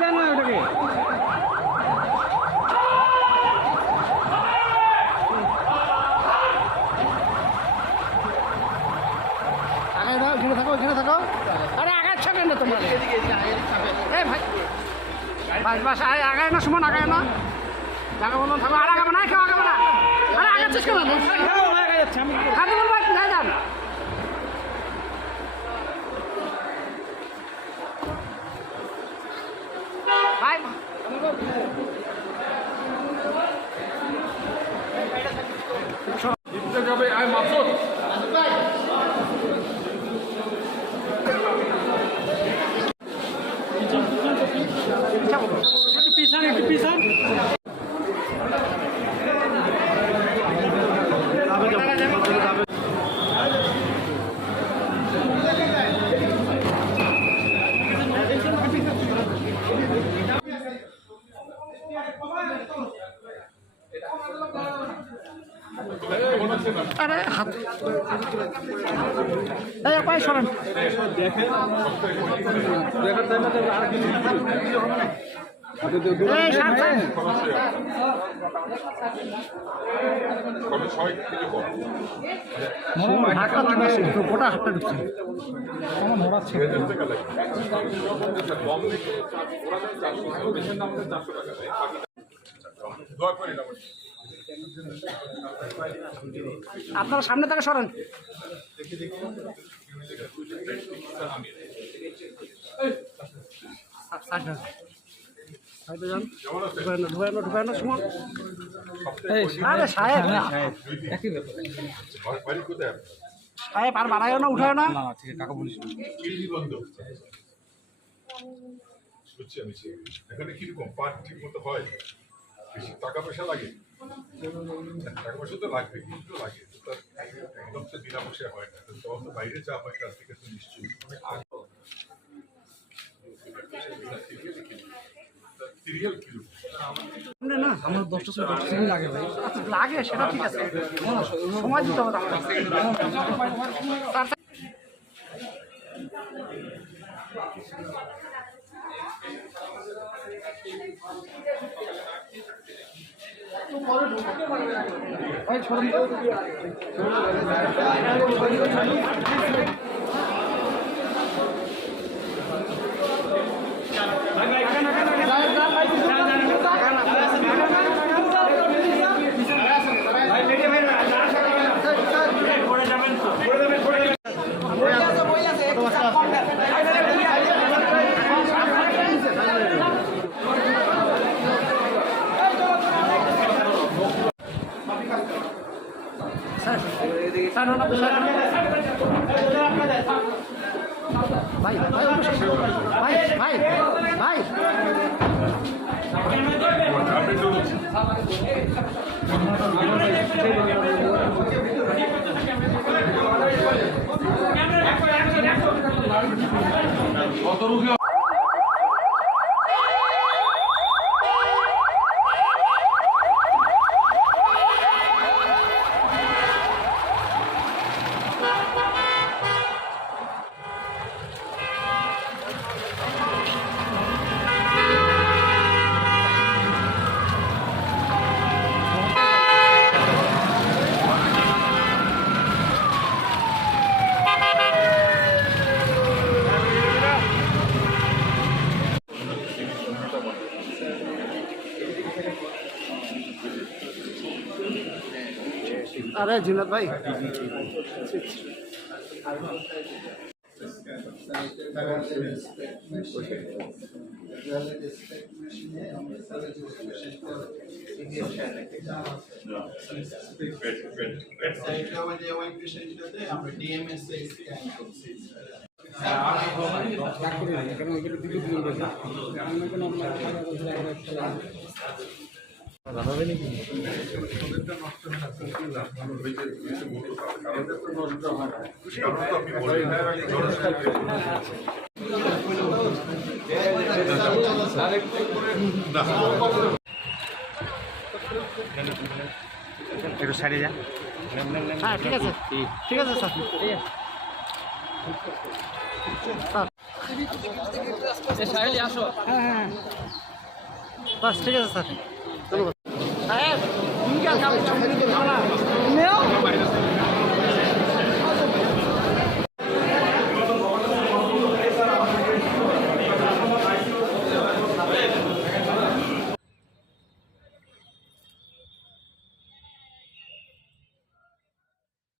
দেন না ওটাকে। এখানে থাকো। আরে আগাচ্ছ কেন তোমার? এই ভাই বাস আগায় না, সুমন আগায় না, জায়গা বলো থাকো। আর আগাবো না, কেউ আগাবো না। আরে আগাচ্ছিস কেন? খাতে বলবো কোথায় যান? ভাই যাবে আয় মাসুদ একটু পিছন আরে হাত পায়ে সরেন। গোটা হাতটা ঢুকছে আমার মরাচ্ছে। আপনারা সামনে থেকে সরেন। ঢুকায় না সুমন। আরে সাহেব সাহেব আর বাড়াইও না, উঠায় না। কাকা বলিস এখানে কিরকম পাট ঠিক মতো হয়? বেশি টাকা পয়সা লাগে? টাকা পয়সা তো লাগবে, কিন্তু লাগে একদম তো বিনা পয়সা হয় না। তখন তো বাইরে চাপ হয় কাছ থেকে, তো নিশ্চয়ই সিরিয়াল কিরকম না আমার 10টা সিরিয়াল লাগে ভাই। আচ্ছা লাগে, সেটা ঠিক আছে, সময় দিতে হবে আমাদের। ভাই ছোড়ুন ভাই ভাই ভাই ভাই ভাই अरे जिन्नत भाई একটু সাইডে যা। হ্যাঁ ঠিক আছে স্যার। স্যার হ্যাঁ হ্যাঁ বাস ঠিক আছে স্যার ধন্যবাদ সাহেব তুমি কি আর কাজ নেও